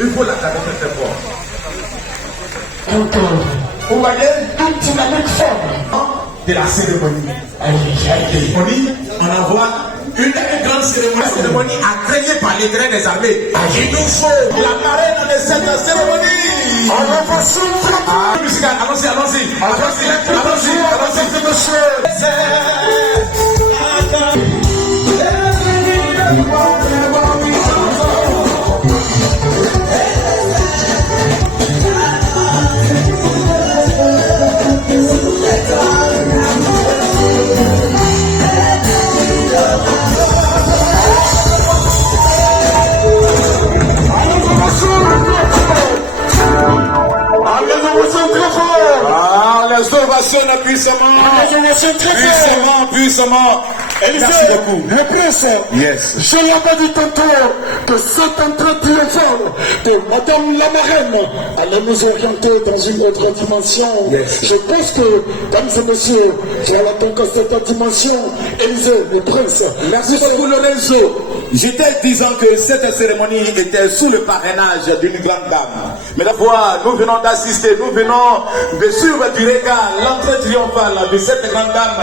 Il faut la cadeau très fort. Vous voyez, dynamique forme de la cérémonie. On envoie une grande cérémonie accrédiée par les grains des armées. Il nous faut la marraine de cette cérémonie. Allons-y. Les ovations puissamment. Merci beaucoup. Le prince, Yes. je l'avais dit tantôt que cet entrée triomphale de Madame la Marraine allait nous orienter dans une autre dimension. Yes. Je pense que, mesdames et messieurs, voilà donc cette dimension, Élisée, le prince. Merci beaucoup Lorenzo. J'étais disant que cette cérémonie était sous le parrainage d'une grande dame. Mais d'abord, nous venons d'assister, nous venons de suivre du regard l'entrée triomphale de cette grande dame.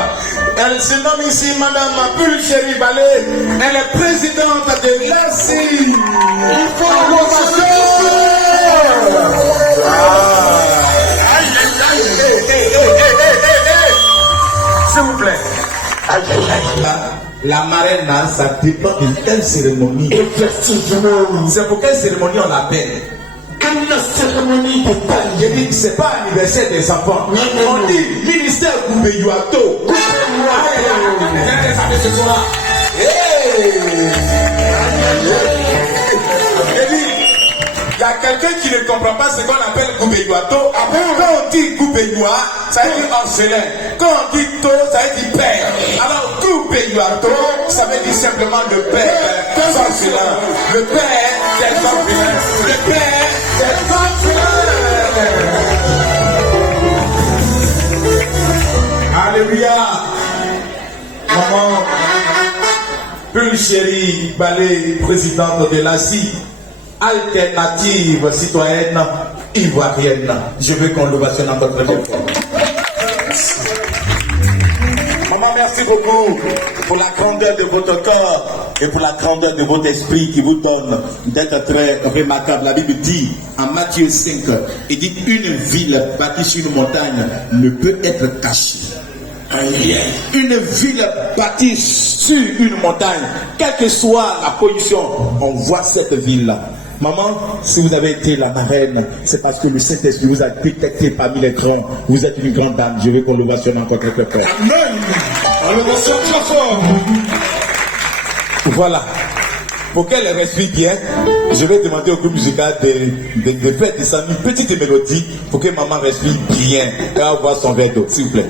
Elle se nomme ici Madame Pulchérie Ballet. Elle est présidente de l'ACI. Il faut l'ovation. S'il vous plaît. La marraine, ça dépend de quelle cérémonie. Effectivement. C'est pour quelle cérémonie on l'appelle? Une cérémonie de taille. J'ai dit que ce n'est pas anniversaire des enfants. Non. On dit ministère Koubeyuato. Il y a quelqu'un qui ne comprend pas ce qu'on appelle Koubeyuato. Quand on dit Koubeyua, ça veut dire orphelin. Quand on dit To, ça veut dire père. Alors Koubeyuato, ça veut dire simplement le père des orphelins. Le père des orphelins. Le père des orphelins. Alléluia. Maman Pulchérie Ballet, présidente de l'ACI, alternative citoyenne ivoirienne. Je veux qu'on l'ovationne encore très bien fort. Maman, merci beaucoup pour la grandeur de votre corps et pour la grandeur de votre esprit qui vous donne d'être très remarquable. La Bible dit en Matthieu 5, il dit une ville bâtie sur une montagne ne peut être cachée. Une ville bâtie sur une montagne, quelle que soit la position, on voit cette ville-là. Maman, si vous avez été la marraine, c'est parce que le Saint-Esprit vous a détecté parmi les grands. Vous êtes une grande dame. Je veux qu'on l'ovationne encore quelque part. Amen. On l'ovationne très fort. Voilà. Pour qu'elle respire bien, je vais demander au groupe musical de faire descendre une petite mélodie pour que maman respire bien. Elle va voir son verre d'eau, s'il vous plaît.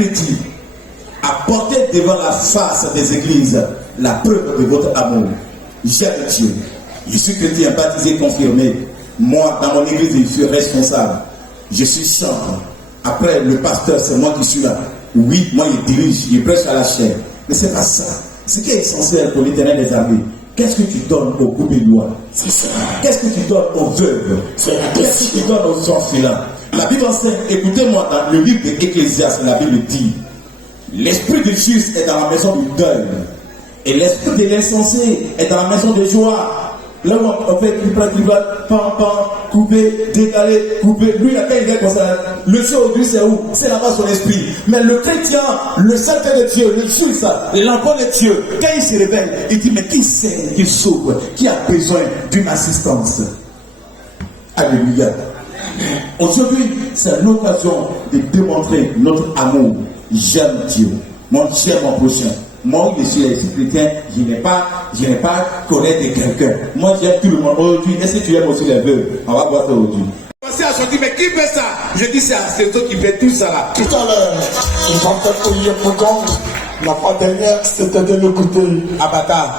Bible dit, apportez devant la face des églises la preuve de votre amour. J'aime Dieu. Je suis chrétien, baptisé, confirmé. Moi, dans mon église, je suis responsable. Je suis chanteur. Après, le pasteur, c'est moi qui suis là. Oui, moi, je dirige, je prêche à la chair. Mais c'est pas ça. Ce qui est essentiel pour l'Éternel des armées, qu'est-ce que tu donnes aux Goubélois? C'est ça. Qu'est-ce que tu donnes aux veuves? Qu'est-ce que tu donnes aux orphelins? La Bible enseigne, écoutez-moi, dans le livre de Ecclésiaste, la Bible dit, l'esprit du juste est dans la maison du deuil, et l'esprit de l'insensé est dans la maison de joie. Là où on fait couper, décaler, couper. Lui, la il est comme ça. Le ciel aujourd'hui, c'est où? C'est là-bas son esprit. Mais le chrétien, le saint de Dieu, le juif, l'enfant de Dieu, quand il se réveille, il dit, mais qui sait, qui souffre, qui a besoin d'une assistance? Alléluia. Aujourd'hui, c'est l'occasion de démontrer notre amour. J'aime Dieu. Moi, j'aime mon prochain. Moi, je suis chrétien, je n'ai pas connaître de quelqu'un. Moi, j'aime tout le monde. Aujourd'hui, est-ce que tu aimes aussi les veuves? On va voir ça aujourd'hui. Commencez à chanter, mais qui fait ça? Je dis, c'est toi qui fais tout ça là. Tout à l'heure, j'entends Olivier Mougon. La fois dernière, c'était de l'écouter. Abata.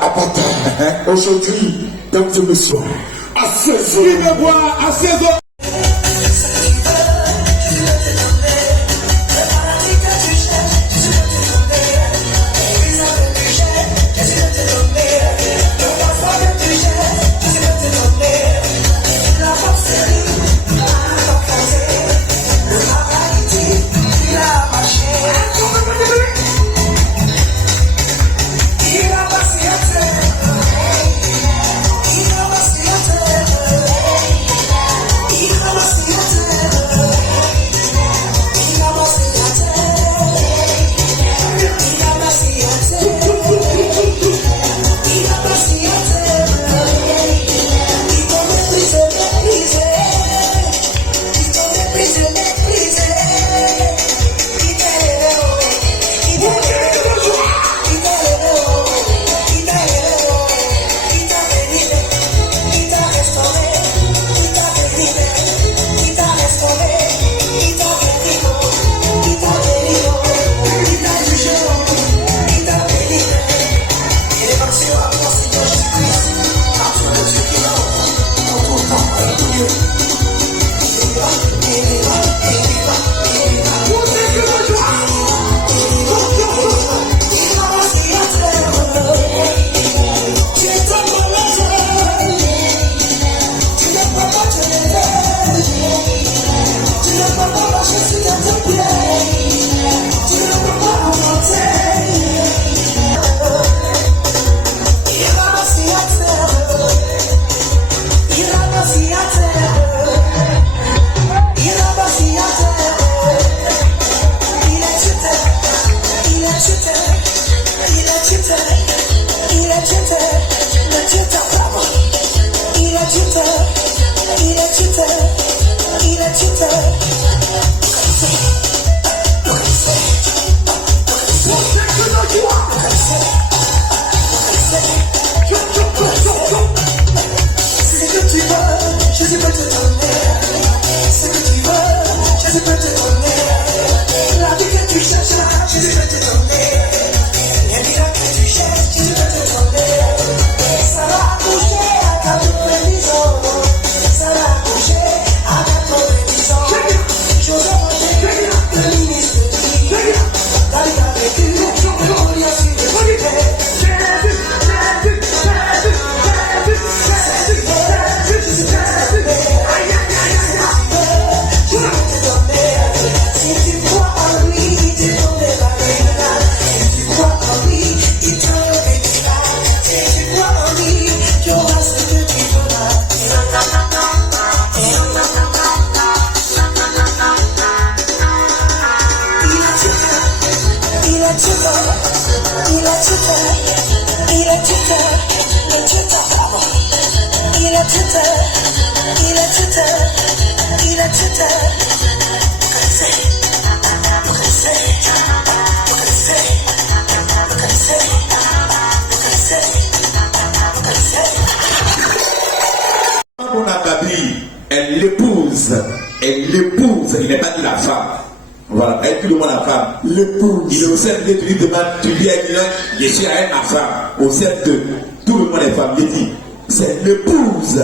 Aujourd'hui, comme je me suis. À 16 heures. Qui me voit à 16 heures? Elle l'épouse, il n'est pas dit la femme. Voilà, et puis le mot la femme. l'épouse. Il est au sein de tu lui demandes, tu dis à quelqu'un, je suis à ma femme. Au sein de tout le monde est femme. Il dit, c'est l'épouse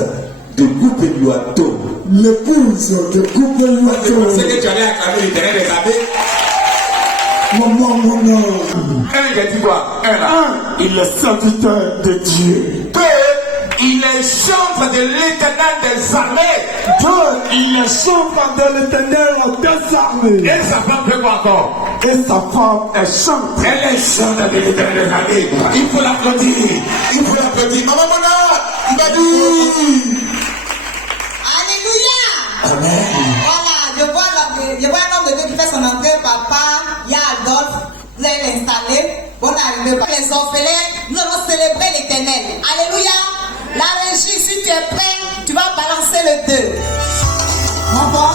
de coupe Luato. L'épouse de couple C'est pour ça Luato. que tu allais acclamer l'éternel des armées. Maman, mon homme. Un, il a dit quoi? Un là. Il est serviteur de Dieu. Deux, il est chantre de l'éternel des armées. Deux, il est chantre de l'éternel des armées. Et sa femme fait quoi encore? Et sa femme est chantre. Elle est chantre de l'éternel des armées. Il faut l'applaudir. Il faut l'applaudir. Maman, il m'a dit. Alléluia. Amen. Voilà, je vois un homme de Dieu qui fait son entrée, papa, il y a Adolphe, vous allez l'installer, bon arrivée. Les orphelins, nous allons célébrer l'éternel. Alléluia. La régie, si tu es prêt, tu vas balancer le 2. Mon bon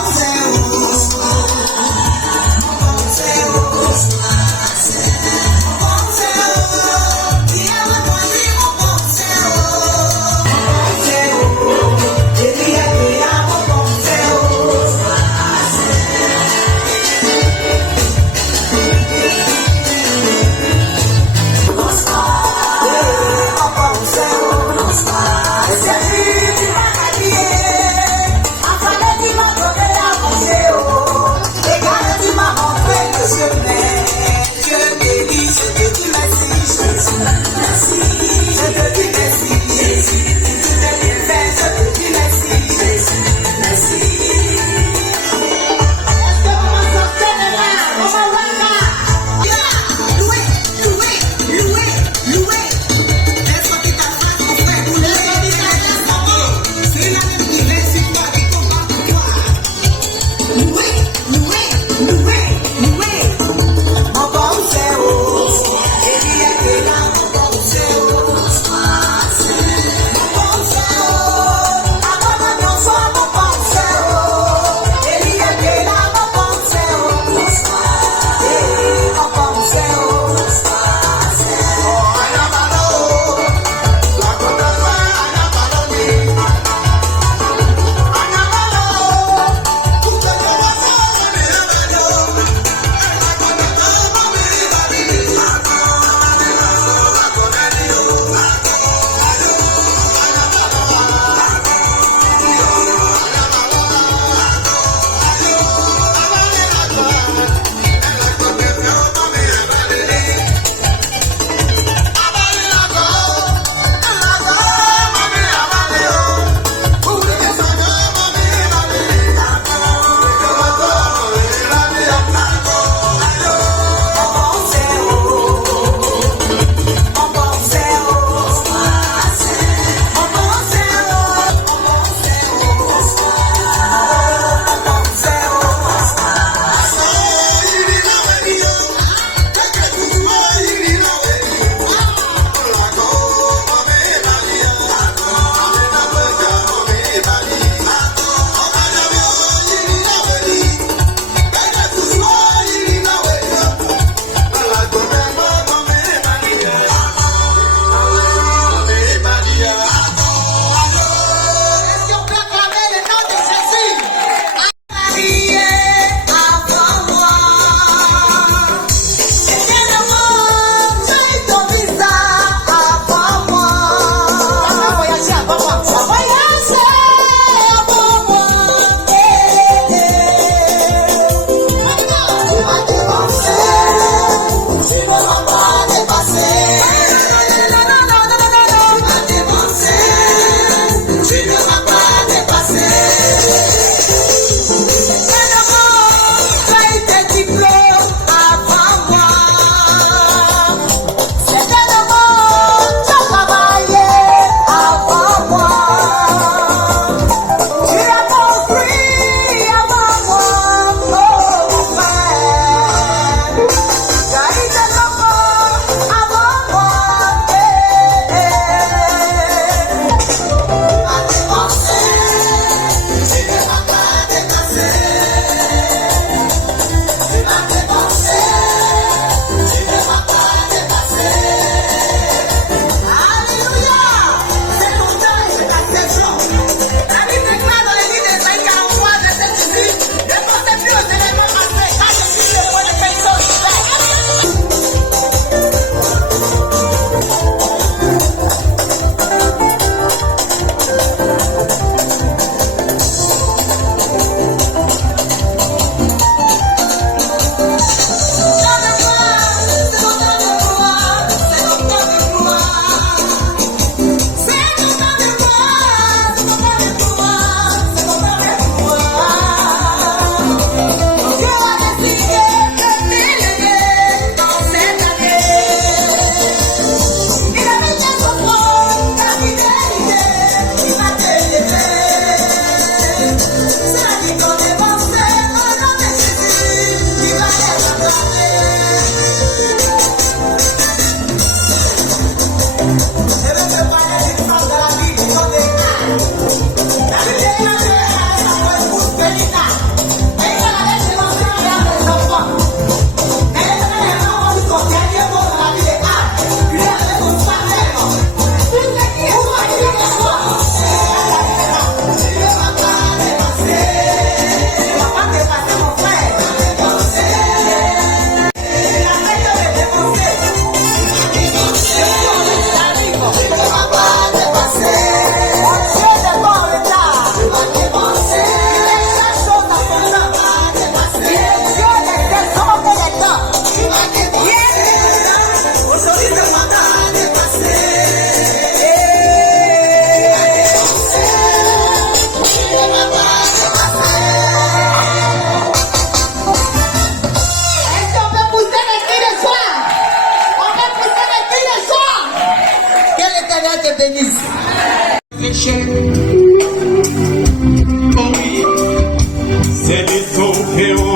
Seigneur te bénisse. C'est des sauts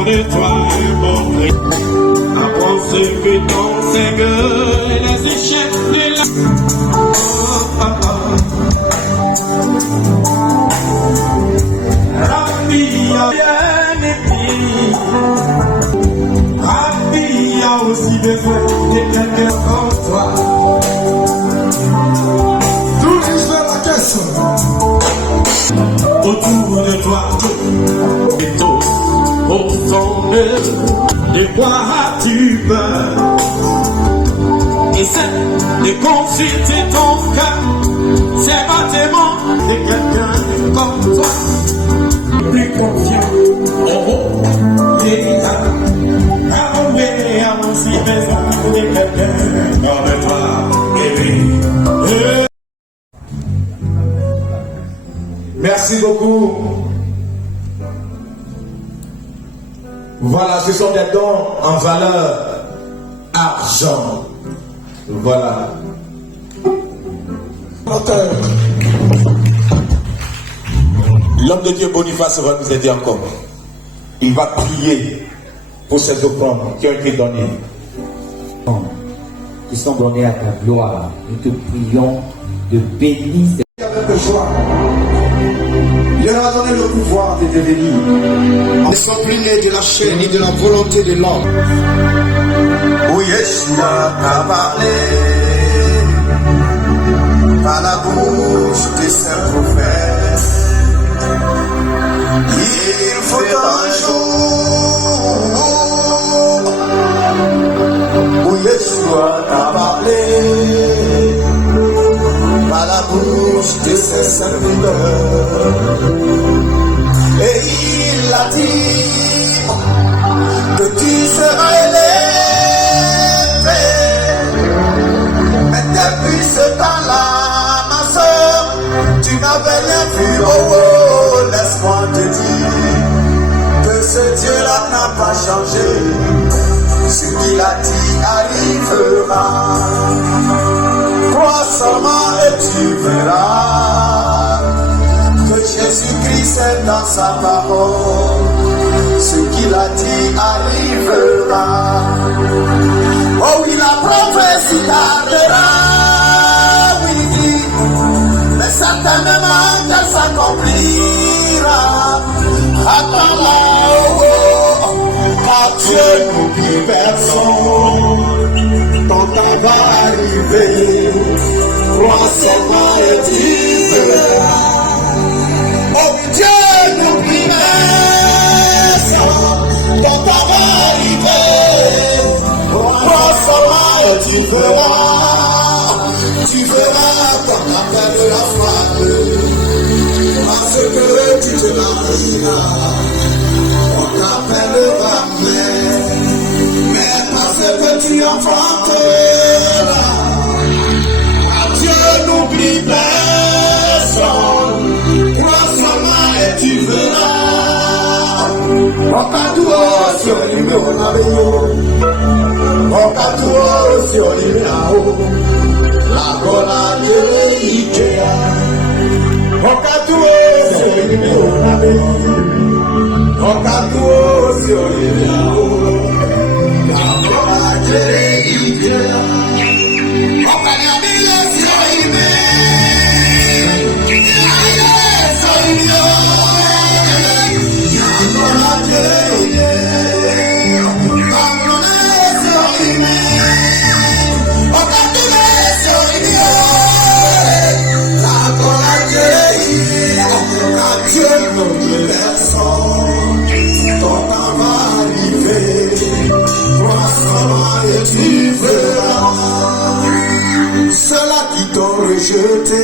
de toi, mon frère. Apprends ce que ton Seigneur et les échecs de la... Rabbi a bien épris. Rabbi a aussi besoin de quelqu'un comme toi. Touche la caisse. Autour de toi, et tous au sommet, de quoi as-tu peur? Essaie de consulter ton cœur, c'est bâtiment de quelqu'un comme toi. Plus confiant, oh, déjà, avoué a aussi besoin de quelqu'un comme toi, bébé. Merci beaucoup. Voilà, ce sont des dons en valeur argent. Voilà. L'homme de Dieu Boniface va nous aider encore. Il va prier pour ces offrandes qui ont été données. Qui sont donnés à ta gloire. Nous te prions de bénir ces Avec joie. Il leur a donné le pouvoir de devenir. Ne sont plus nés de la chair ni de la volonté de l'homme. Où Yeshua a parlé par la bouche de ses prophètes. Il faut un jour où Yeshua a parlé par la bouche de ses serviteurs. Et il a dit que tu seras élevé. Mais depuis ce temps-là, ma soeur, tu n'avais rien vu. Oh, oh, laisse-moi te dire que ce Dieu-là n'a pas changé. Ce qu'il a dit arrivera. Crois seulement et tu verras que Jésus-Christ est dans sa parole. Ce qu'il a dit arrivera. Oh oui, la prophétie tardera, oui, mais certainement qu'elle s'accomplira. Attends-la, oh, oh, car Dieu n'oublie personne. Ton temps va arriver, crois seulement et tu verras. Oh Dieu n'oublie personne. Ton temps va arriver, crois seulement et tu verras ton appel de la femme, parce que tu te marieras, on t'appellera mais parce que tu enfanteras, Dieu n'oublie personne, crois seulement et tu verras. Wakatuo sur numéro nabeyo, wakatuo sur numéro, la gola de Ikea. Wakatuo sur numéro nabeyo, wakatuo sur numéro, la gola de Ikea. Wakanyamile sur ceux-là qui t'ont rejeté,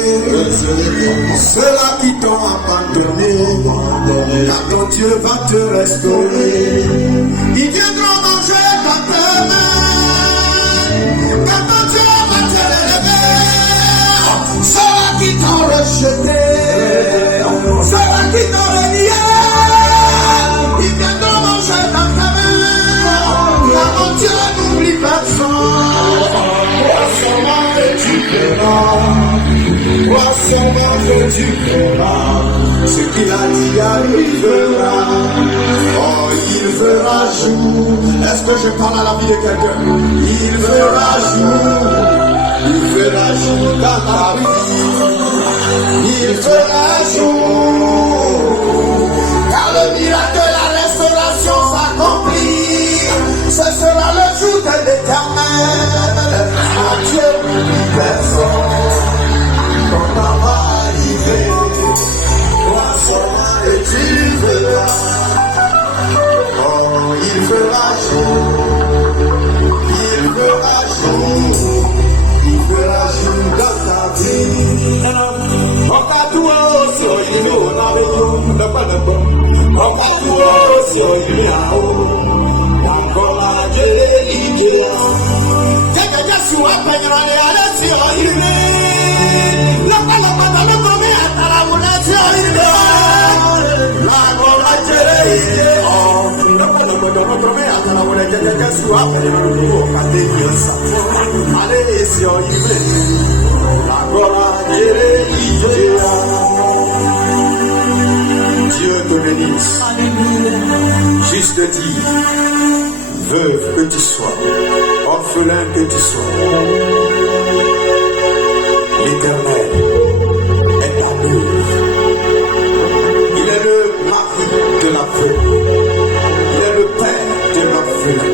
ceux-là qui t'ont abandonné, quand ton Dieu va te restaurer, ils viendront manger dans tes mains, quand ton Dieu va te lever. Ceux-là qui t'ont rejeté, ceux-là qui t'ont renié, ils viendront manger dans tes mains, car mon Dieu n'oublie personne. Tu verras seulement que tu verras. Ce qu'il a dit arrivera. Oh, il fera jour. Est-ce que je parle à la vie de quelqu'un? Il fera jour. Il fera jour dans ta vie. Il fera jour. Car le miracle de la restauration s'accomplit. Ce sera le jour de l'Éternel. Dieu n'oublie personne. Quand ça va arriver, toi seulement et tu verras. Oh, il fera jour. Il fera jour. Il fera jour dans ta vie. On t'a tout aussi, il nous a besoin de pas de bon. On t'a tout aussi, il nous a encore la guérilla. Quelqu'un sur la peine, on est allé sur il la palabra le premier à la monnaie, la gola guérilla. Le premier à la monnaie, quelqu'un sur la peine, on est allé sur il la gola guérilla. Dieu te bénisse. Juste dire, veuve que tu sois, orphelin que tu sois, l'Éternel est en œuvre. Il est le mari de la veuve. Il est le père de l'orphelin.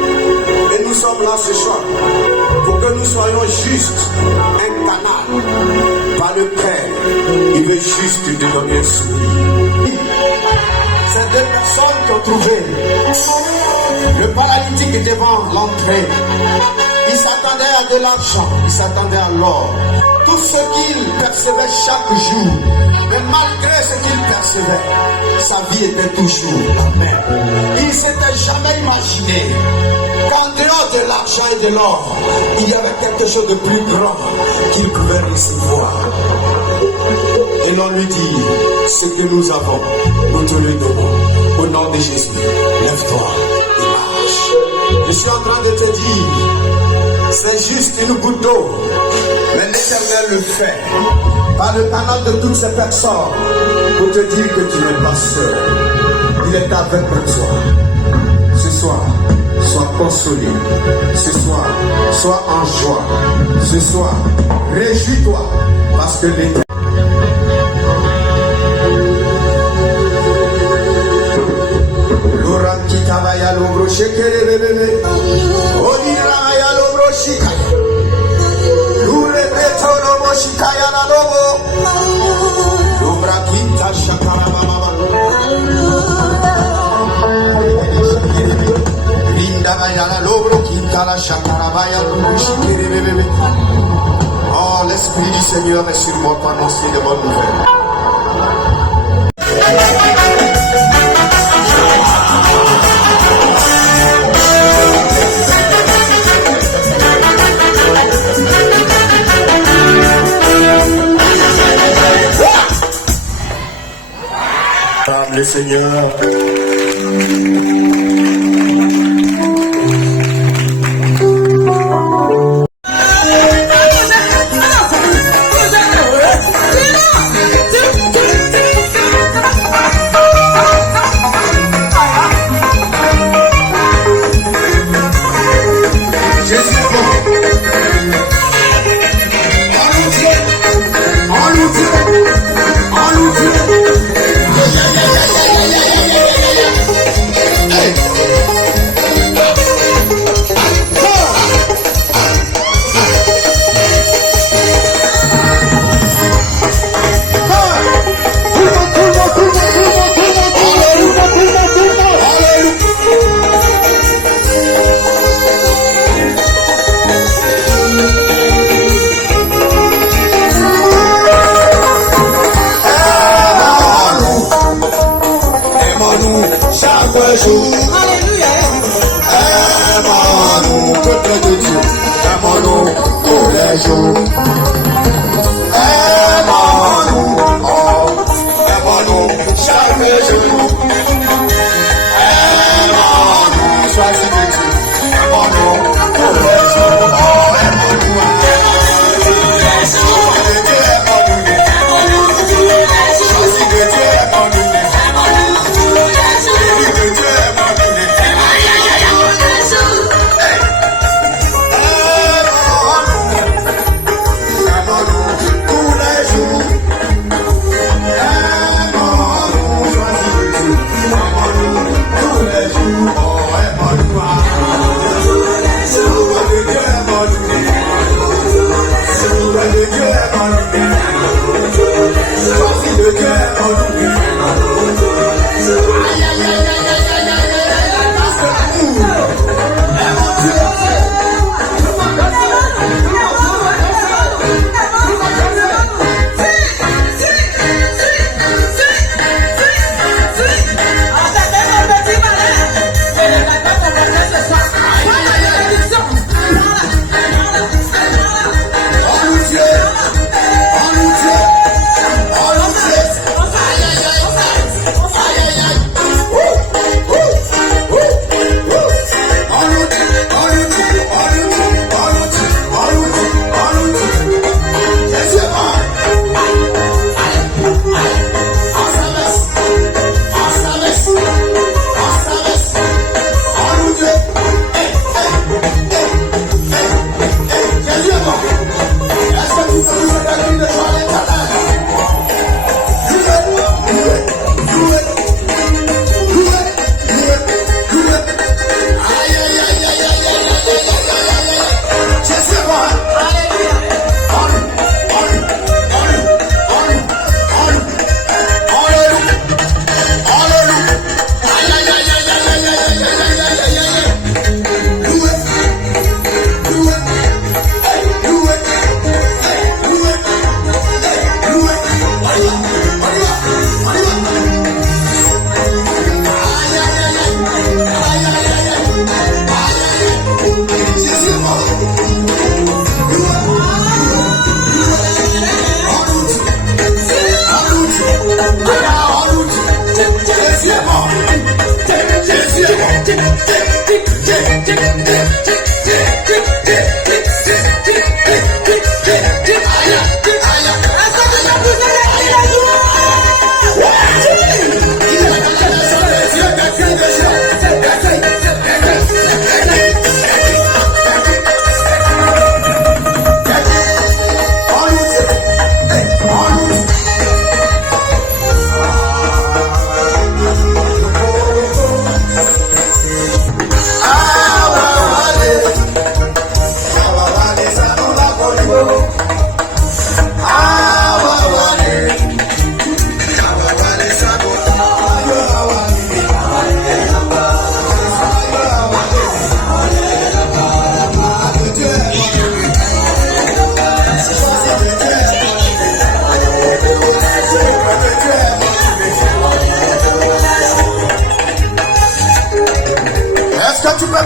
Et nous sommes là ce soir pour que nous soyons juste un canal par lequel il veut juste te donner un sourire. Ces deux personnes qui ont trouvé le paralytique devant l'entrée, il s'attendait à de l'argent, il s'attendait à l'or, tout ce qu'il percevait chaque jour. Mais malgré ce qu'il percevait, sa vie était toujours la même. Il ne s'était jamais imaginé qu'en dehors de l'argent et de l'or, il y avait quelque chose de plus grand qu'il pouvait recevoir. Et l'on lui dit, ce que nous avons, nous te le donnons. Au nom de Jésus, lève-toi et marche. Je suis en train de te dire, c'est juste une goutte d'eau, mais l'Éternel le fait par le canal de toutes ces personnes pour te dire que tu n'es pas seul. Il est avec toi. Ce soir, sois consolé. Ce soir, sois en joie. Ce soir, réjouis-toi parce que l'Éternel. Kitavaya lobro shekere bebebe. Odiraya lobro shikaya. Lure beto lobo shikaya na lobo. Lobra kita shakara baba. Linda baya la lobro kita la shakara baya lobro shikere bebebe. Oh, l'Esprit du Seigneur est sur moi pour annoncer de bonnes nouvelles. Le Seigneur.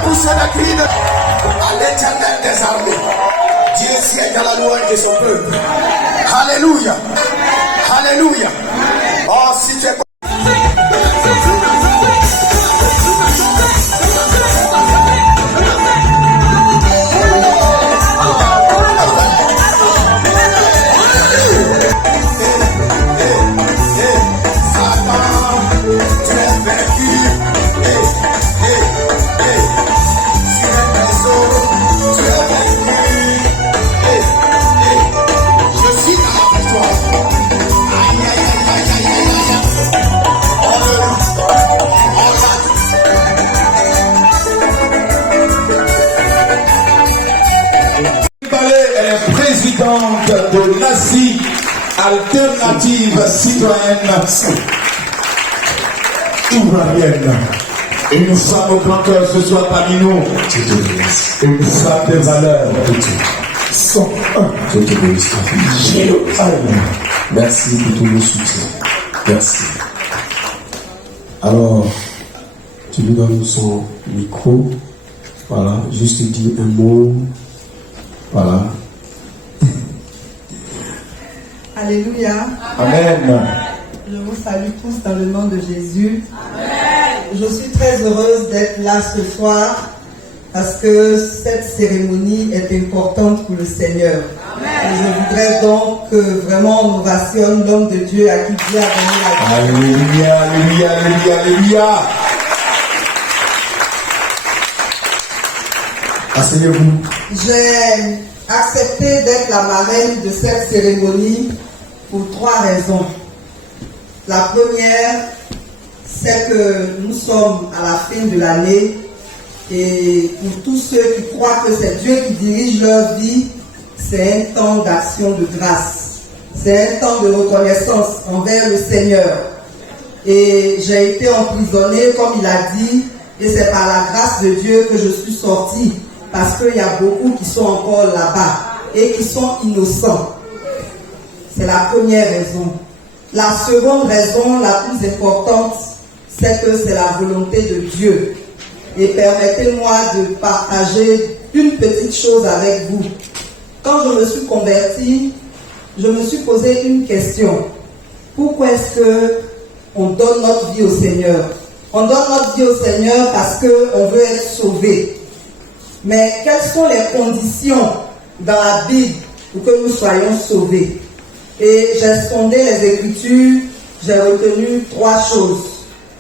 Pousser la cri à l'Éternel des armées. Dieu siège à la louange de son peuple. Alléluia. Alléluia. Oh, si tu es de l'ASI, Alternative Citoyenne Ivoirienne. Et nous sommes au grand cœur ce soir parmi nous. Une femme de valeur. 101. Merci pour tout le soutien. Merci. Alors, tu lui donnes son micro. Voilà, juste dire un mot. Voilà. Alléluia. Amen. Je vous salue tous dans le nom de Jésus. Amen. Je suis très heureuse d'être là ce soir parce que cette cérémonie est importante pour le Seigneur. Amen. Et je voudrais donc que vraiment on ovationne l'homme de Dieu à qui Dieu a donné la vie. Alléluia, alléluia, alléluia, alléluia. Asseyez-vous. J'ai accepté d'être la marraine de cette cérémonie pour 3 raisons. La première, c'est que nous sommes à la fin de l'année et pour tous ceux qui croient que c'est Dieu qui dirige leur vie, c'est un temps d'action de grâce. C'est un temps de reconnaissance envers le Seigneur. Et j'ai été emprisonnée, comme il a dit, et c'est par la grâce de Dieu que je suis sortie. Parce qu'il y a beaucoup qui sont encore là-bas et qui sont innocents. C'est la première raison. La seconde raison, la plus importante, c'est que c'est la volonté de Dieu. Et permettez-moi de partager une petite chose avec vous. Quand je me suis convertie, je me suis posé une question. Pourquoi est-ce qu'on donne notre vie au Seigneur? On donne notre vie au Seigneur parce qu'on veut être sauvé. Mais quelles sont les conditions dans la Bible pour que nous soyons sauvés? Et j'ai sondé les Écritures, j'ai retenu 3 choses.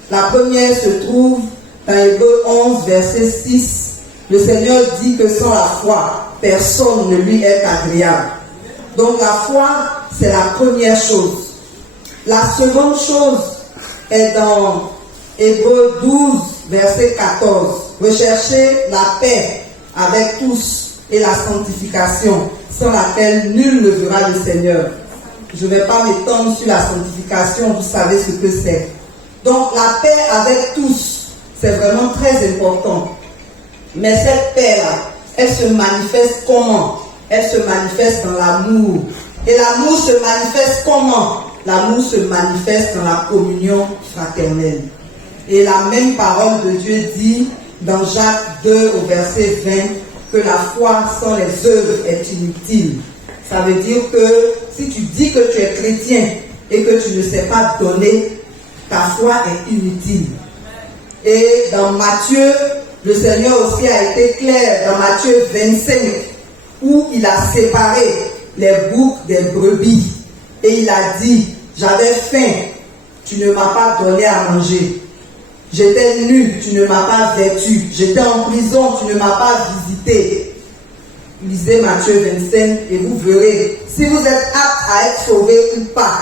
La première se trouve dans Hébreux 11, verset 6. Le Seigneur dit que sans la foi, personne ne lui est agréable. Donc la foi, c'est la première chose. La seconde chose est dans Hébreux 12, verset 14. Recherchez la paix avec tous et la sanctification, sans laquelle nul ne verra le Seigneur. Je ne vais pas m'étendre sur la sanctification, vous savez ce que c'est. Donc la paix avec tous, c'est vraiment très important. Mais cette paix-là, elle se manifeste comment? Elle se manifeste dans l'amour. Et l'amour se manifeste comment? L'amour se manifeste dans la communion fraternelle. Et la même parole de Dieu dit dans Jacques 2 au verset 20 que la foi sans les œuvres est inutile. Ça veut dire que si tu dis que tu es chrétien et que tu ne sais pas donner, ta foi est inutile. Et dans Matthieu, le Seigneur aussi a été clair dans Matthieu 25, où il a séparé les boucs des brebis. Et il a dit, j'avais faim, tu ne m'as pas donné à manger. J'étais nu, tu ne m'as pas vêtu. J'étais en prison, tu ne m'as pas visité. Lisez Matthieu 25 et vous verrez si vous êtes aptes à être sauvés ou pas.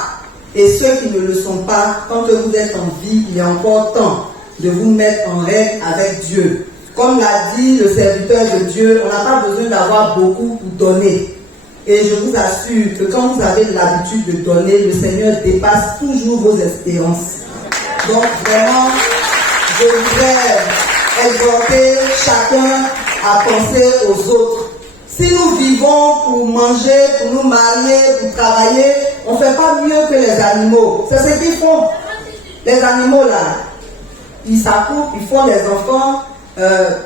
Et ceux qui ne le sont pas, quand vous êtes en vie, il est encore temps de vous mettre en règle avec Dieu. Comme l'a dit le serviteur de Dieu, on n'a pas besoin d'avoir beaucoup pour donner. Et je vous assure que quand vous avez l'habitude de donner, le Seigneur dépasse toujours vos espérances. Donc vraiment, je voudrais exhorter chacun à penser aux autres. Si nous vivons pour manger, pour nous marier, pour travailler, on ne fait pas mieux que les animaux. C'est ce qu'ils font. Les animaux là, ils s'accoupent, ils font des enfants.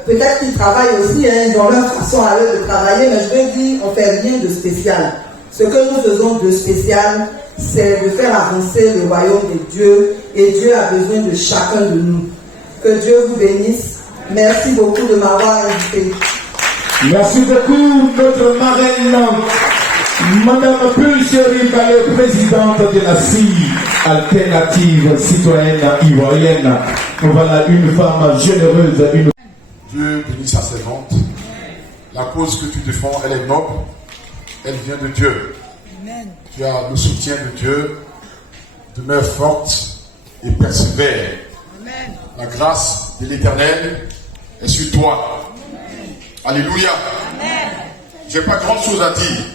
Peut-être qu'ils travaillent aussi, hein, ils ont leur façon à eux de travailler, mais je veux dire, on ne fait rien de spécial. Ce que nous faisons de spécial, c'est de faire avancer le royaume de Dieu, et Dieu a besoin de chacun de nous. Que Dieu vous bénisse. Merci beaucoup de m'avoir invité. Merci beaucoup, notre marraine, Madame Pulchéry Ballet, présidente de la CI, Alternative Citoyenne Ivoirienne. Voilà une femme généreuse. Dieu bénit sa servante. La cause que tu défends, elle est noble. Elle vient de Dieu. Amen. Tu as le soutien de Dieu. Demeure forte et persévère. Amen. La grâce de l'Éternel est sur toi. Alléluia. Je n'ai pas grand chose à dire.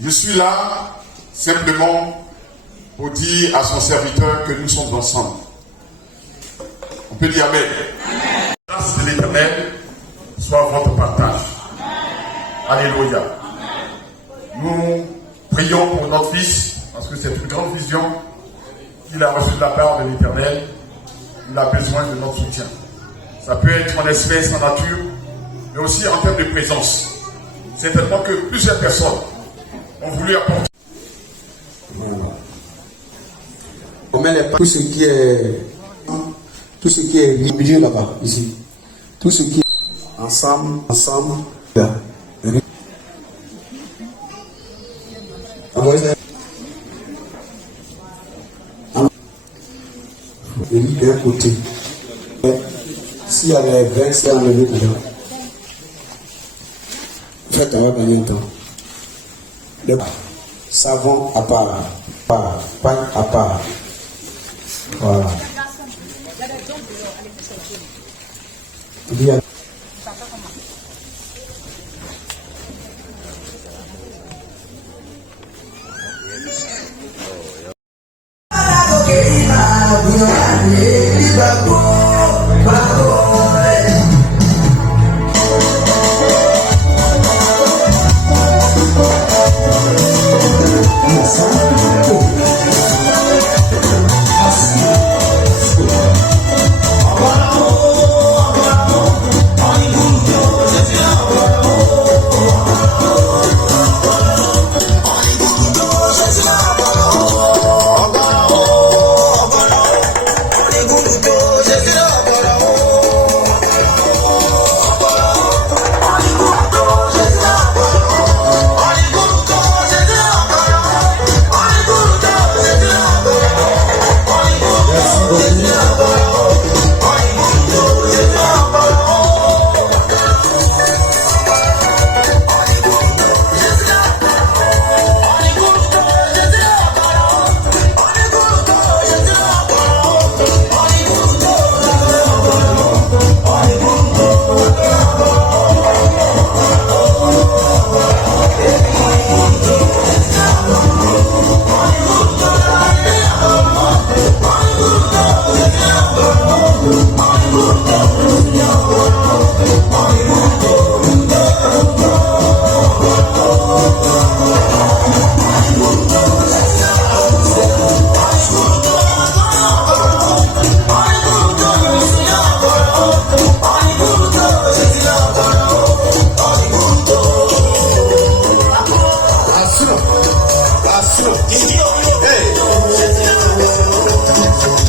Je suis là simplement pour dire à son serviteur que nous sommes ensemble. On peut dire Amen. La grâce de l'Éternel soit votre partage. Alléluia. Nous prions pour notre fils, parce que c'est une grande vision qu'il a reçue de la part de l'Éternel. Il a besoin de notre soutien. Ça peut être en espèce, en nature, mais aussi en termes de présence. Certainement que plusieurs personnes ont voulu apporter. On met les tout ce qui est milieu là-bas, ici. Tout ce qui est ensemble, là. Et lui d'un côté. S'il y a les 20, c'est enlevé dedans. Faites, on va gagner un temps. Le savon à part, pain à part. Voilà. Il y a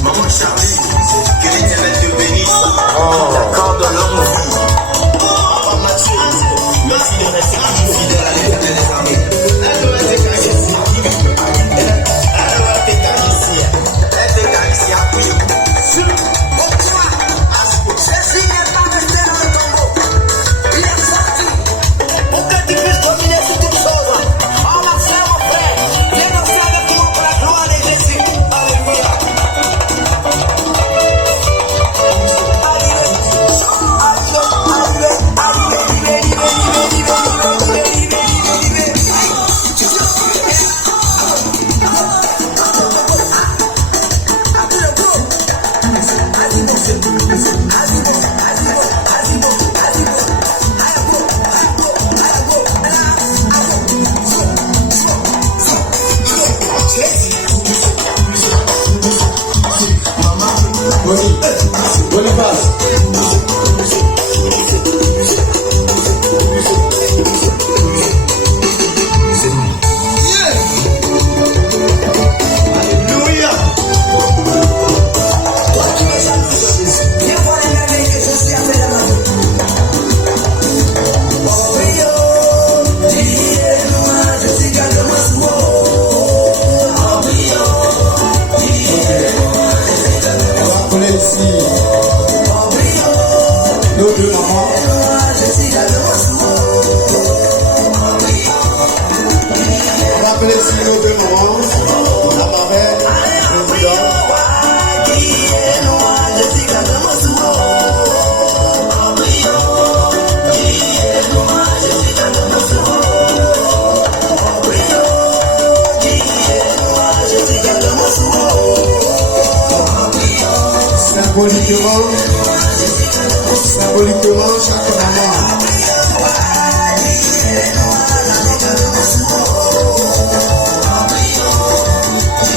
Maman Charlie, quel est t'accorde longue vie. Oh Mathieu, merci de rester toujours fidèle à l'Éternel des armées. Ceci n'est pas resté dans le tombeau. Il est sorti pour que tu puisses dominer sur toute chose. Oh ma soeur, mon frère, viens danser avec moi pour la gloire de Jésus. Alléluia. Symboliquement, chaque maman.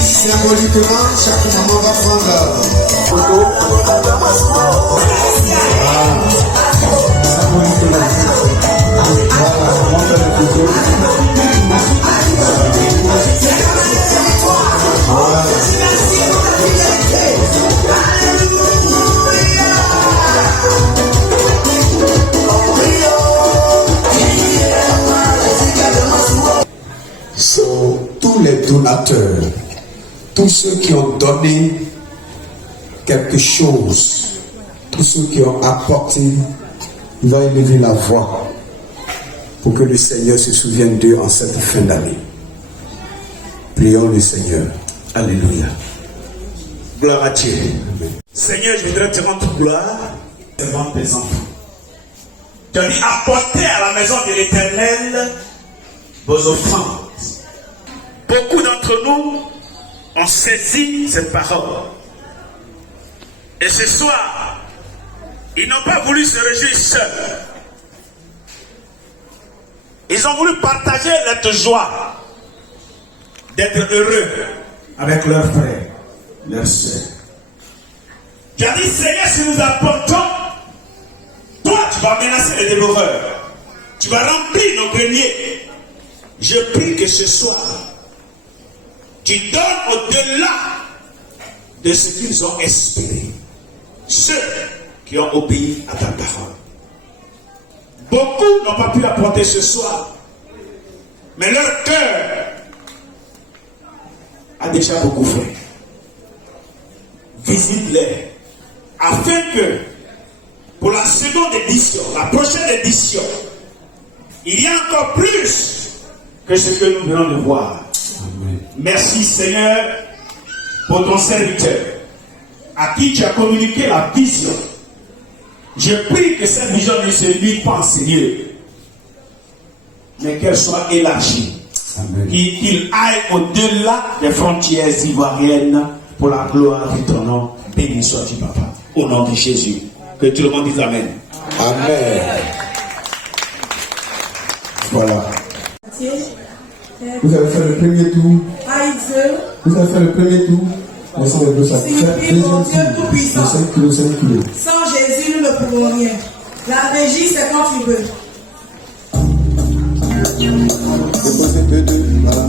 Symboliquement, chaque maman va prendre photo. Symboliquement. Tous les donateurs, tous ceux qui ont donné quelque chose, tous ceux qui ont apporté, ils vont élever la voix pour que le Seigneur se souvienne d'eux en cette fin d'année. Prions le Seigneur. Alléluia. Gloire à Dieu. Amen. Seigneur, je voudrais te rendre gloire devant tes enfants. Tu as dit apportez à la maison de l'Éternel vos offrandes. Beaucoup d'entre nous ont saisi cette parole. Et ce soir, ils n'ont pas voulu se réjouir seuls. Ils ont voulu partager notre joie d'être heureux avec leurs frères, leurs sœurs. Tu as dit, Seigneur, si nous apportons, toi, tu vas menacer les dévoreurs. Tu vas remplir nos greniers. Je prie que ce soir, tu donnes au-delà de ce qu'ils ont espéré. Ceux qui ont obéi à ta parole. Beaucoup n'ont pas pu apporter ce soir. Mais leur cœur a déjà beaucoup fait. Visite-les. Afin que, pour la seconde édition, la prochaine édition, il y a encore plus que ce que nous venons de voir. Amen. Merci Seigneur pour ton serviteur à qui tu as communiqué la vision. Je prie que cette vision ne se limite pas en Seigneur, mais qu'elle soit élargie, qu'il aille au-delà des frontières ivoiriennes pour la gloire de ton nom. Béni sois-tu, Papa, au nom de Jésus. Que tout le monde dise Amen. Amen. Voilà. Vous avez fait le premier tour. Vous avez fait le premier tour. C'est le prix mon Dieu tout-puissant. 5 kilos. Sans Jésus, nous ne pouvons rien. La régie, c'est quand tu veux. Déposez peu de. Voilà.